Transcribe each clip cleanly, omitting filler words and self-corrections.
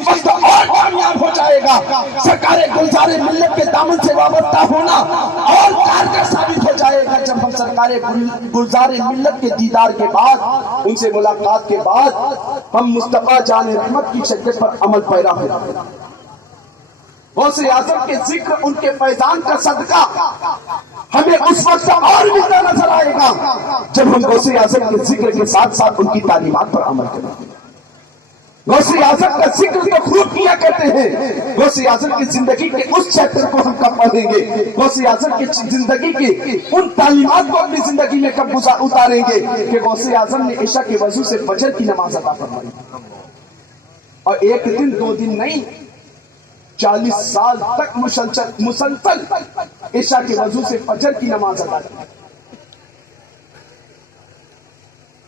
وقت اور کامیاب ہو جائے گا. سرکار گلزار ملت کے دامن سے وابستہ ہونا اور کارگر ثابت ہو جائے گا جب ہم سرکار گلزار ملت کے دیدار کے بعد, ان سے ملاقات کے بعد ہم مصطفیٰ جان رحمت کی شریعت پر عمل پیرا ہو. غوث اعظم کے ذکر, ان کے فیضان کا صدقہ ہمیں اس وقت اور بھی نظر آئے گا جب ہم غوث اعظم کے ذکر کے ساتھ ساتھ ان کی تعلیمات پر عمل کریں گے. غوث اعظم کا ذکر تو خوب کیا کرتے ہیں, غوث اعظم کی زندگی کے اس چیپٹر کو ہم کب پڑھیں گے, غوث اعظم کی زندگی کی ان تعلیمات کو اپنی زندگی میں کب اتاریں گے کہ غوث اعظم نے عشاء کے وضو سے فجر کی نماز ادا فرمائی, اور ایک دن دو دن نہیں 40 سال تک مسلسل عشاء کے وضو سے فجر کی نماز ادا کی.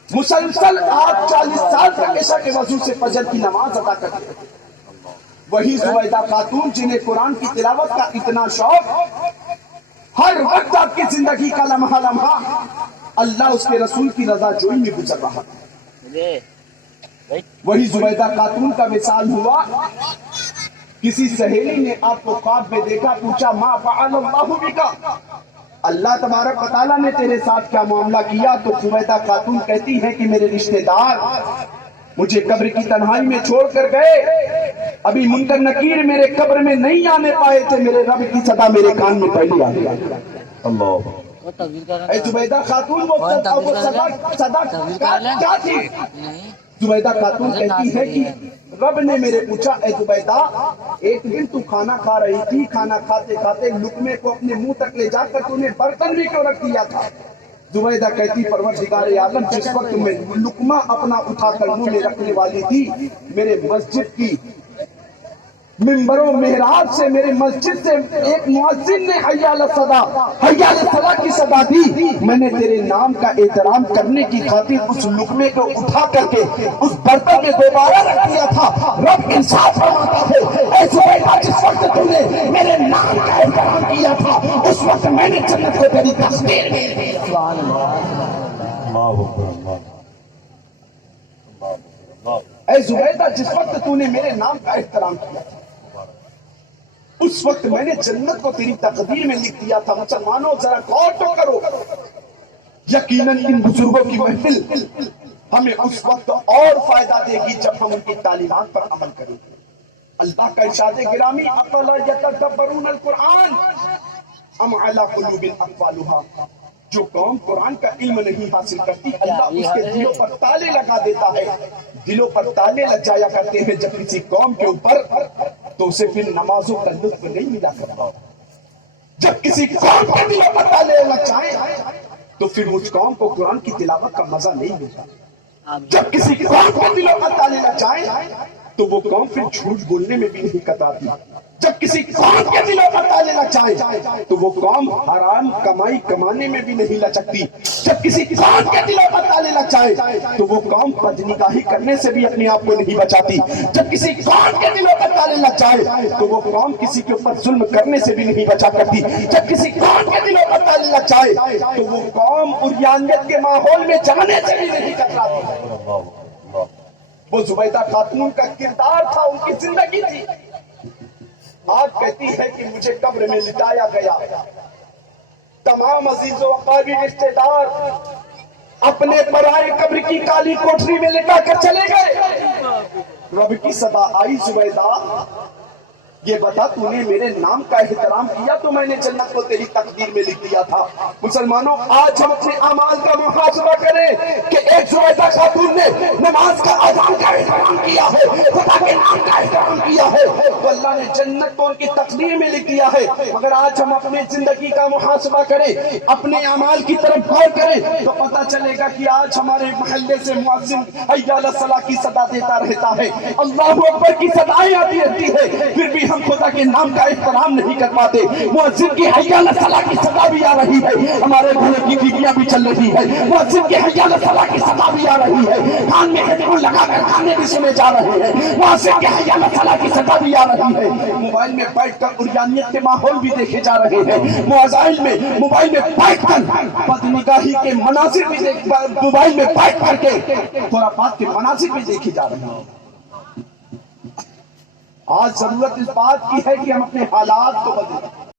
مسلسل آپ 40 سال تک عشاء کے وضو سے فجر کی نماز ادا کرتے ہیں. وہی زبیدہ خاتون جنہیں قرآن کی تلاوت کا اتنا شوق, ہر وقت آپ کی زندگی کا لمحہ لمحہ اللہ اس کے رسول کی رضا جوئی میں گزر رہا ہے. وہی زبیدہ خاتون کا مثال ہوا, کسی سہیلی نے آپ کو خواب میں دیکھا, پوچھا ما فعل اللہ بکا, اللہ تبارک و تعالیٰ نے تیرے ساتھ کیا معاملہ کیا؟ تو زبیدہ خاتون کہتی ہے کہ میرے رشتہ دار مجھے قبر کی تنہائی میں چھوڑ کر گئے, ابھی منکر نکیر میرے قبر میں نہیں آنے پائے تھے, میرے رب کی صدا میرے کان میں پہلے آ گئی. اللہ, اے زبیدہ خاتون وہ صدا کیا تھی؟ زبیدہ خاتون کہتی ہے کہ رب نے میرے پوچھا, اے زبیدہ ایک دن تو کھانا کھا رہی تھی, کھانا کھاتے کھاتے لقمے کو اپنے منہ تک لے جا کر تو نے برتن بھی کیوں رکھ دیا تھا؟ زبیدہ کہتی پروردگار عالم, جس وقت میں لقمہ اپنا اٹھا کر منہ میں رکھنے والی تھی, میرے مسجد کی ممبر و محراب سے, میرے مسجد سے ایک مؤذن نے حی علی الصلاۃ کی صدا دی. میں نے تیرے نام کا احترام کرنے کی خاطر اس لقمے کو اٹھا کر کے اس برتن میں دوبارہ رکھ دیا تھا. رب انصاف فرماتا ہے, اے زبیدہ جس وقت تم نے میرے نام کا احترام کیا تھا اس وقت میں نے جنت کو تیری تصویر میں دی. سبحان اللہ. اے زبیدہ جس وقت تو نے میرے نام کا احترام کیا تھا اس وقت میں نے جنت کو تیری تقدیر میں لکھ دیا تھا. مسلمانوں ذرا غور تو کرو, یقیناً ان بزرگوں کی محفل ہمیں اس وقت اور فائدہ دے گی جب ہم ان کی تعلیمات پر عمل کریں گے. اللہ کا ارشاد گرامی, افلا یتدبرون القرآن ام علی قلوب اقفالها, جو قوم قرآن کا علم نہیں حاصل کرتی اللہ اس کے دلوں پر تالے لگا دیتا ہے. دلوں پر تالے لگ جایا کرتے ہیں جب کسی قوم کے اوپر, تو اسے پھر نمازوں کا لطف نہیں ملا کرتا. جب کسی قوم کے دلوں پر تالے لگ جائیں تو پھر اس قوم کو قرآن کی تلاوت کا مزہ نہیں ملتا. جب کسی قوم کے دلوں پر تالے لگ جائیں تو وہ قوم پھر جھوٹ بولنے میں بھی نہیں کتراتی. جب کسی قوم کے دلوں پر تالے لگ جائیں تو وہ قوم حرام کمائی کمانے میں بھی نہیں لچکتی. جب کسی قوم کے دلوں پر تالے لگ جائیں تو وہ قوم بدنگاہی کرنے سے بھی اپنے آپ کو نہیں بچاتی. جب کسی قوم کے دلوں پر تالے لگ جائیں تو وہ قوم کسی کے اوپر ظلم کرنے سے بھی نہیں بچا کرتی. جب کسی قوم کے دلوں پر تالے لگ جائیں تو وہ قوم عریانیت کے ماحول میں جانے سے بھی نہیں کتراتی. وہ زبیدہ خاتون کا کردار تھا, ان کی زندگی تھی. آج کہتی ہے کہ مجھے قبر میں لٹایا گیا, تمام عزیز و اقارب رشتے دار اپنے پرائے قبر کی کالی کوٹری میں لٹا کر چلے گئے. رب کی صدا آئی, زبیدہ یہ بتا تو نے میرے نام کا احترام کیا تو میں نے جنت کو تیری تقدیر میں لکھ دیا تھا. مسلمانوں آج ہم اپنے اعمال کا محاسبہ کریں کہ ایک زبیدہ خاتون نے نماز کا اذان کا احترام کیا ہے, خدا کے نام کا احترام کیا ہے, تو اللہ نے جنت کو ان کی تقدیر میں لکھ دیا ہے. مگر آج ہم اپنی زندگی کا محاسبہ کریں, اپنے اعمال کی طرف غور کریں تو پتہ چلے گا کہ آج ہمارے محلے سے مؤذن حی علی الصلاۃ کی صدا دیتا رہتا ہے, اللہ اکبر کی صدائیں آتی رہتی ہے, پھر بھی ہم خدا کے نام کا احترام نہیں کر پاتے. مؤذن کی حی علی الصلاۃ کی صدا بھی آ رہی ہے, ہمارے گھروں کی بیویاں بھی چل رہی ہے. مؤذن کی حی علی الصلاۃ کی صدا بھی آ رہی ہے, کان میں ہیڈ فون لگا کر گانے بھی سنے جا رہے ہیں. مؤذن کی حی علی الصلاۃ کی صدا بھی آ رہی ہے, موبائل میں بیٹھ کر عریانیت کے ماحول بھی دیکھے جا رہے ہیں. موبائل میں بیٹھ کر بدنگاہی کے مناظر بھی موبائل میں بیٹھ کر کے خرافات کے مناظر بھی دیکھے جا رہے ہیں. آج ضرورت اس بات کی ہے کہ ہم اپنے حالات کو بدلیں.